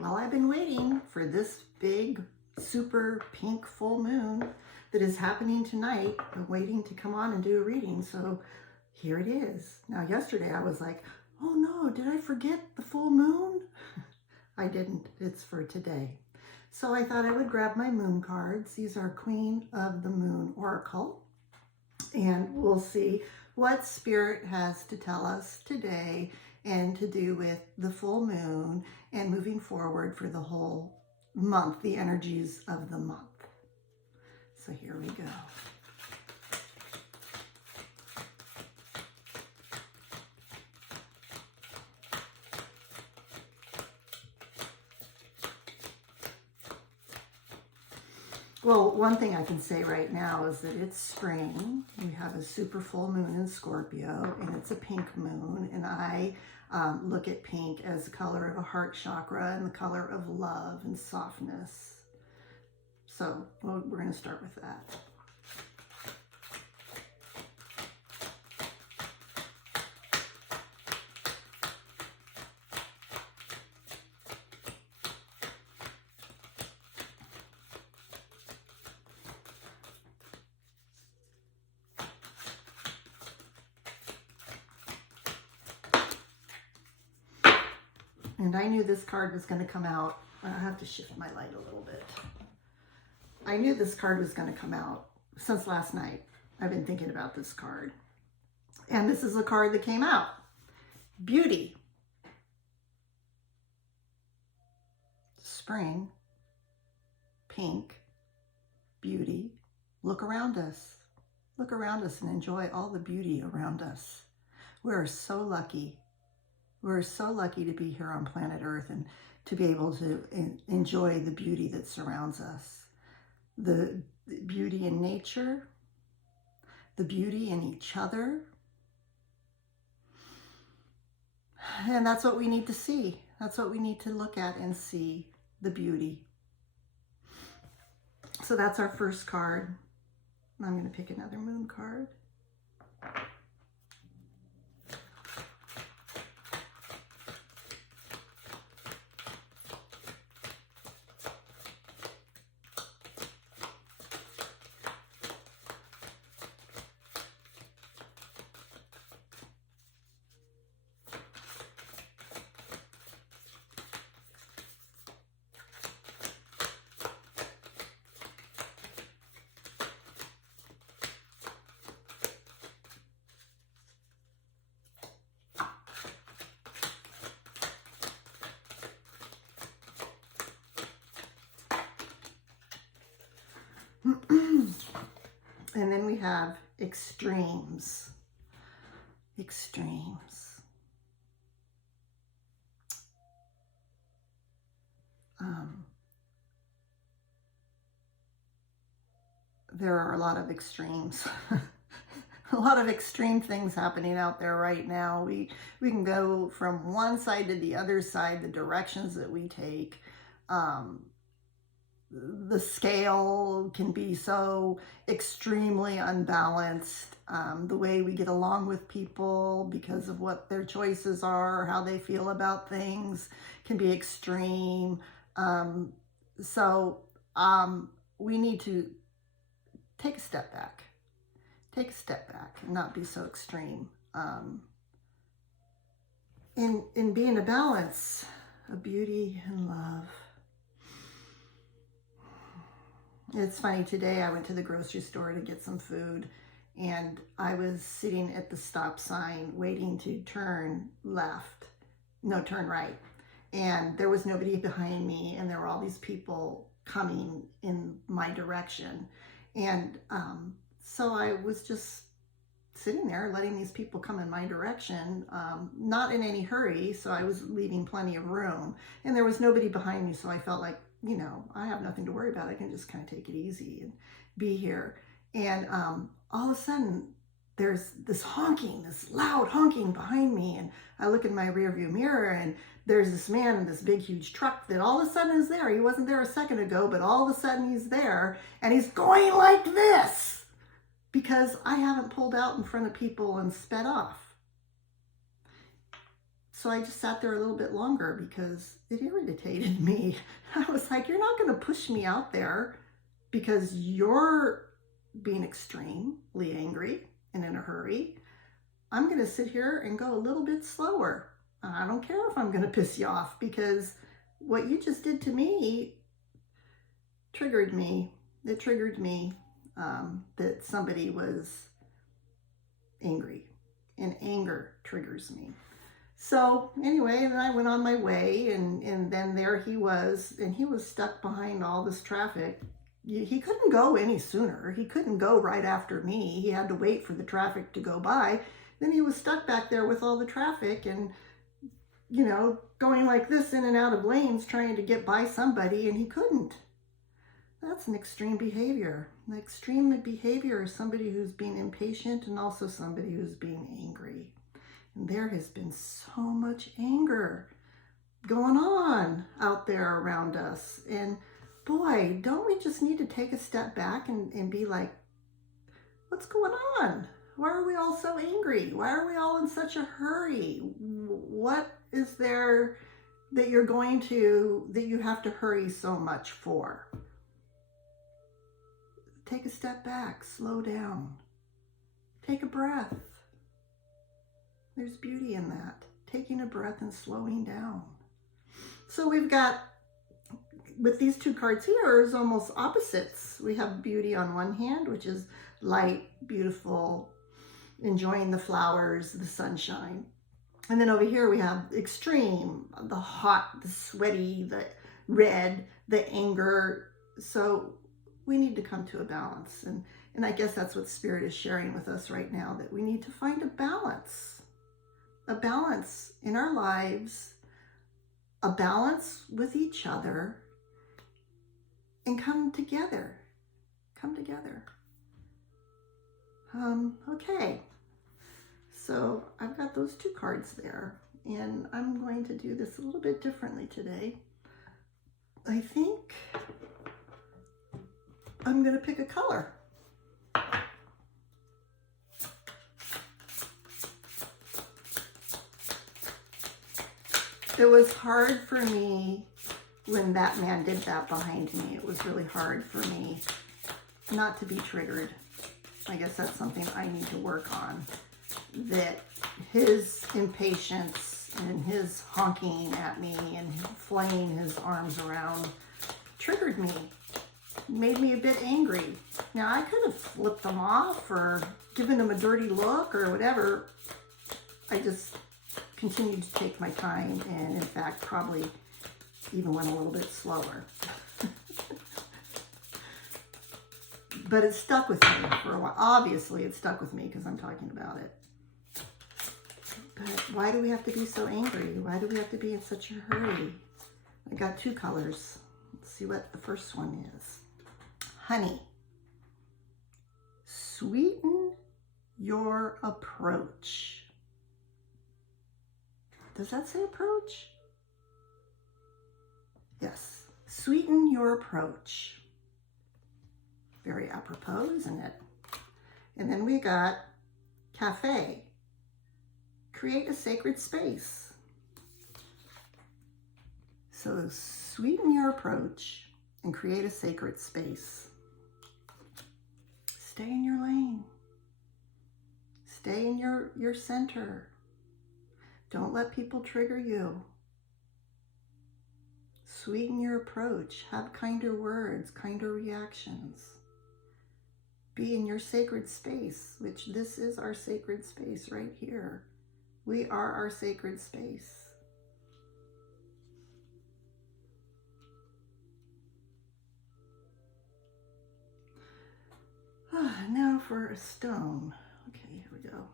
Well, I've been waiting for this big, super pink full moon that is happening tonight. I'm waiting to come on and do a reading. So here it is. Now, yesterday I was like, oh no, did I forget the full moon? I didn't. It's for today. So I thought I would grab my moon cards. These are Queen of the Moon Oracle. And we'll see what Spirit has to tell us today and to do with the full moon and moving forward for the whole month, the energies of the month. So here we go. Well, one thing I can say right now is that it's spring. We have a super full moon in Scorpio, and it's a pink moon. And I look at pink as the color of a heart chakra and the color of love and softness. So we're going to start with that. And I knew this card was going to come out. I have to shift my light a little bit. I knew this card was going to come out since last night. I've been thinking about this card. And this is a card that came out. Beauty. Spring. Pink. Beauty. Look around us. Look around us and enjoy all the beauty around us. We're so lucky. We're so lucky to be here on planet Earth and to be able to enjoy the beauty that surrounds us. The beauty in nature, the beauty in each other. And that's what we need to see. That's what we need to look at and see, the beauty. So that's our first card. I'm going to pick another moon card. And then we have extremes. Extremes. There are a lot of extremes. A lot of extreme things happening out there right now. We can go from one side to the other side, the directions that we take. The scale can be so extremely unbalanced. The way we get along with people because of what their choices are, or how they feel about things can be extreme. We need to take a step back. Take a step back and not be so extreme. In being a balance of beauty and love. It's funny, today I went to the grocery store to get some food, and I was sitting at the stop sign waiting to turn turn right. And there was nobody behind me, and there were all these people coming in my direction. And so I was just sitting there letting these people come in my direction, not in any hurry, so I was leaving plenty of room. And there was nobody behind me, so I felt like, you know, I have nothing to worry about. I can just kind of take it easy and be here. And all of a sudden, there's this honking, this loud honking behind me. And I look in my rearview mirror, and there's this man in this big, huge truck that all of a sudden is there. He wasn't there a second ago, but all of a sudden he's there. And he's going like this because I haven't pulled out in front of people and sped off. So I just sat there a little bit longer because it irritated me. I was like, you're not going to push me out there because you're being extremely angry and in a hurry. I'm going to sit here and go a little bit slower. I don't care if I'm going to piss you off, because what you just did to me triggered me. It triggered me that somebody was angry, and anger triggers me. So anyway, and I went on my way, and then there he was, and he was stuck behind all this traffic. He couldn't go any sooner. He couldn't go right after me. He had to wait for the traffic to go by. Then he was stuck back there with all the traffic and, you know, going like this in and out of lanes trying to get by somebody, and he couldn't. That's an extreme behavior. An extreme behavior is somebody who's being impatient and also somebody who's being angry. And there has been so much anger going on out there around us. And boy, don't we just need to take a step back and be like, what's going on? Why are we all so angry? Why are we all in such a hurry? What is there that that you have to hurry so much for? Take a step back, slow down, take a breath. There's beauty in that, taking a breath and slowing down. So we've got, with these two cards here, is almost opposites. We have beauty on one hand, which is light, beautiful, enjoying the flowers, the sunshine. And then over here we have extreme, the hot, the sweaty, the red, the anger. So we need to come to a balance. And I guess that's what Spirit is sharing with us right now, that we need to find a balance in our lives, a balance with each other, and come together. Okay, so I've got those two cards there, and I'm going to do this a little bit differently today. I think I'm going to pick a color. It was hard for me when that man did that behind me. It was really hard for me not to be triggered. I guess that's something I need to work on. That his impatience and his honking at me and flailing his arms around triggered me, made me a bit angry. Now, I could have flipped him off or given him a dirty look or whatever. I just continued to take my time, and in fact, probably even went a little bit slower. But it stuck with me for a while. Obviously, it stuck with me because I'm talking about it. But why do we have to be so angry? Why do we have to be in such a hurry? I got two colors. Let's see what the first one is. Honey. Sweeten your approach. Does that say approach? Yes. Sweeten your approach. Very apropos, isn't it? And then we got cafe. Create a sacred space. So sweeten your approach and create a sacred space. Stay in your lane. Stay in your center. Don't let people trigger you. Sweeten your approach. Have kinder words, kinder reactions. Be in your sacred space, which this is our sacred space right here. We are our sacred space. Now for a stone. Okay, here we go.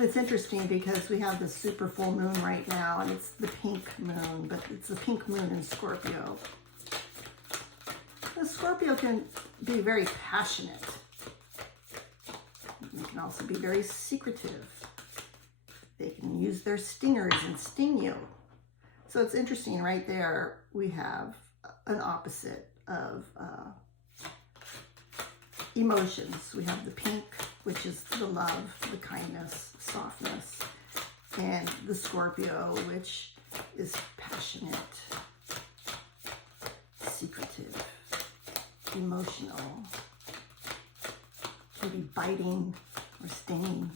It's interesting because we have this super full moon right now, and it's the pink moon, but it's the pink moon in Scorpio. The Scorpio can be very passionate. They can also be very secretive. They can use their stingers and sting you. So it's interesting, right there we have an opposite of emotions. We have the pink, which is the love, the kindness, softness, and the Scorpio, which is passionate, secretive, emotional, can be biting or stinging.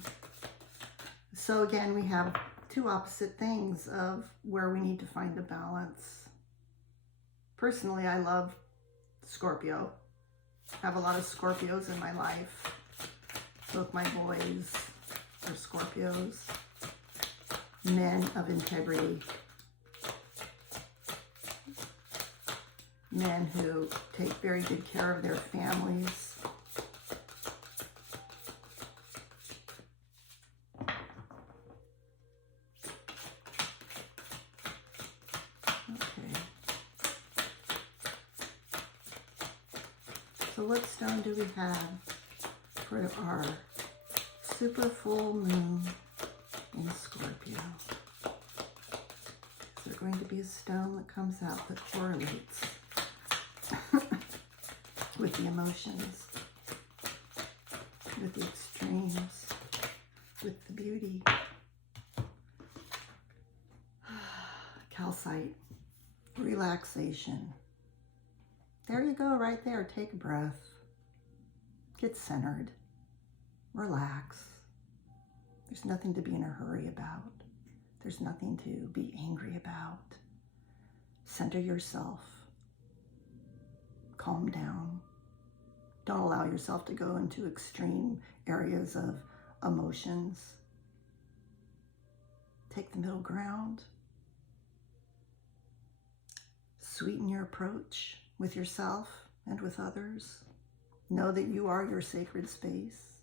So again, we have two opposite things of where we need to find the balance. Personally, I love Scorpio. I have a lot of Scorpios in my life. Both my boys are Scorpios. Men of integrity. Men who take very good care of their families. So what stone do we have for our super full moon in Scorpio? Is there going to be a stone that comes out that correlates with the emotions, with the extremes, with the beauty? Calcite, relaxation. There you go, right there. Take a breath. Get centered. Relax. There's nothing to be in a hurry about. There's nothing to be angry about. Center yourself. Calm down. Don't allow yourself to go into extreme areas of emotions. Take the middle ground. Sweeten your approach with yourself and with others. Know that you are your sacred space.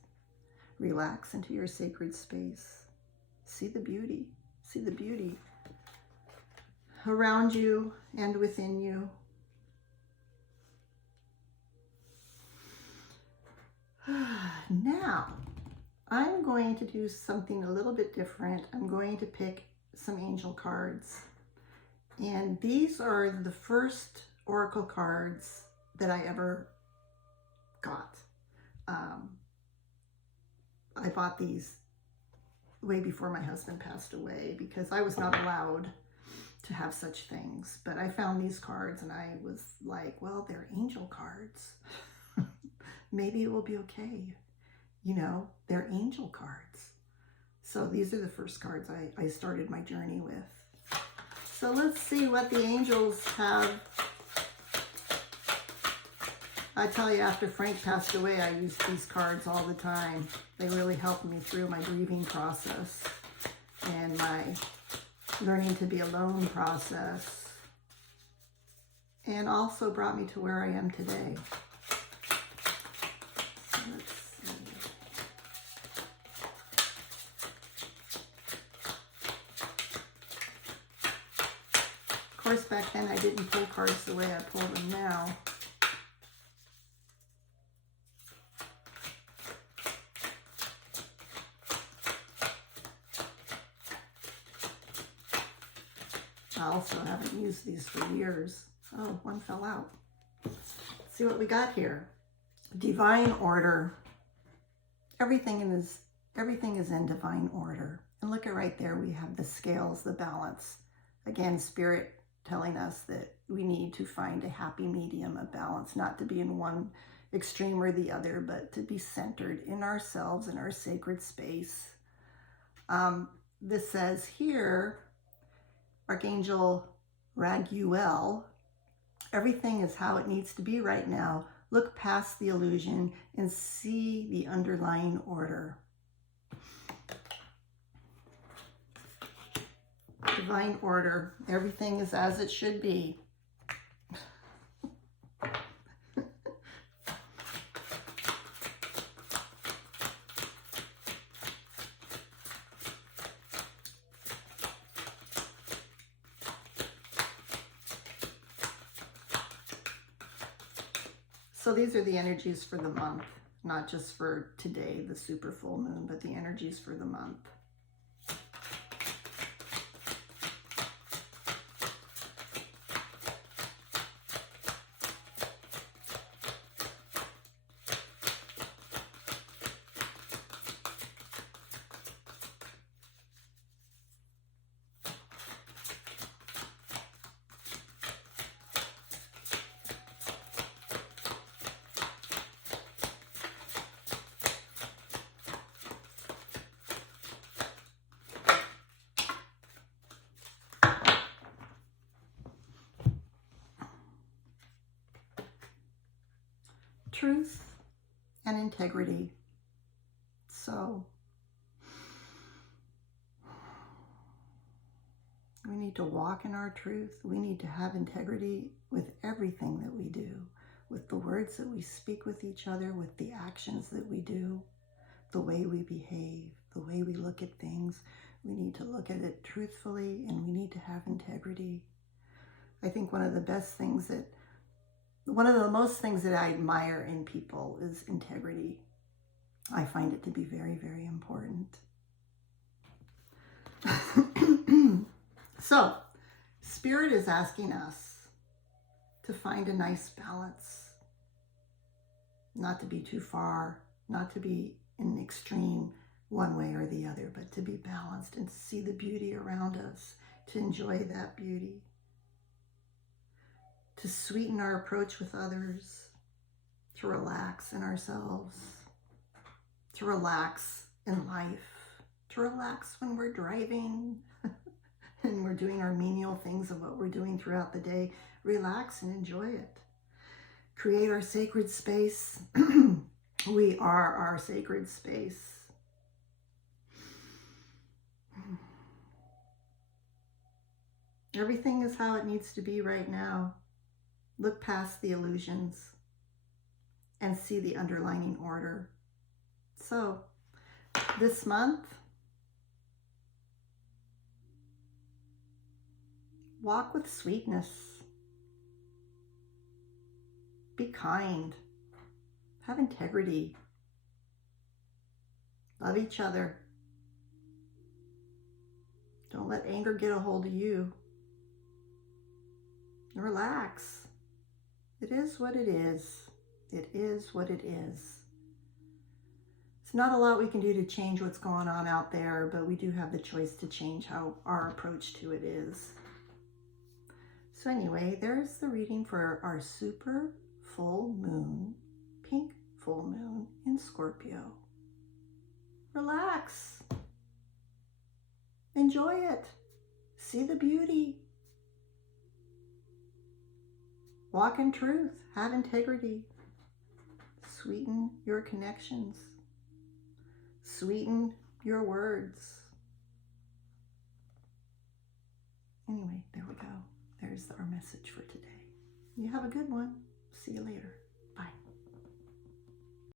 Relax into your sacred space. See the beauty. See the beauty around you and within you. Now, I'm going to do something a little bit different. I'm going to pick some angel cards. And these are the first oracle cards that I ever got. I bought these way before my husband passed away because I was not allowed to have such things. But I found these cards and I was like, well, they're angel cards. Maybe it will be okay. You know, they're angel cards. So these are the first cards I started my journey with. So let's see what the angels have. I tell you, after Frank passed away, I used these cards all the time. They really helped me through my grieving process and my learning to be alone process, and also brought me to where I am today. So let's see. Of course, back then I didn't pull cards the way I pull them now. I also haven't used these for years. Oh, one fell out. Let's see what we got here. Divine order. Everything is in divine order. And look at right there, we have the scales, the balance. Again, Spirit telling us that we need to find a happy medium of balance, not to be in one extreme or the other, but to be centered in ourselves, in our sacred space. This says here, Archangel Raguel, everything is how it needs to be right now. Look past the illusion and see the underlying order. Divine order. Everything is as it should be. So these are the energies for the month, not just for today, the super full moon, but the energies for the month. Truth and integrity. So we need to walk in our truth. We need to have integrity with everything that we do, with the words that we speak with each other, with the actions that we do, the way we behave, the way we look at things. We need to look at it truthfully, and we need to have integrity. I think one of the most things that I admire in people is integrity. I find it to be very, very important. So, Spirit is asking us to find a nice balance, not to be too far, not to be in an extreme one way or the other, but to be balanced and to see the beauty around us, to enjoy that beauty, to sweeten our approach with others, to relax in ourselves, to relax in life, to relax when we're driving and we're doing our menial things of what we're doing throughout the day. Relax and enjoy it. Create our sacred space. We are our sacred space. Everything is how it needs to be right now. Look past the illusions and see the underlying order. So, this month, walk with sweetness. Be kind. Have integrity. Love each other. Don't let anger get a hold of you. Relax. It is what it is. It is what it is. It's not a lot we can do to change what's going on out there, but we do have the choice to change how our approach to it is. So anyway, there's the reading for our super full moon, pink full moon in Scorpio. Relax. Enjoy it. See the beauty. Walk in truth. Have integrity. Sweeten your connections. Sweeten your words. Anyway, there we go. There's our message for today. You have a good one. See you later.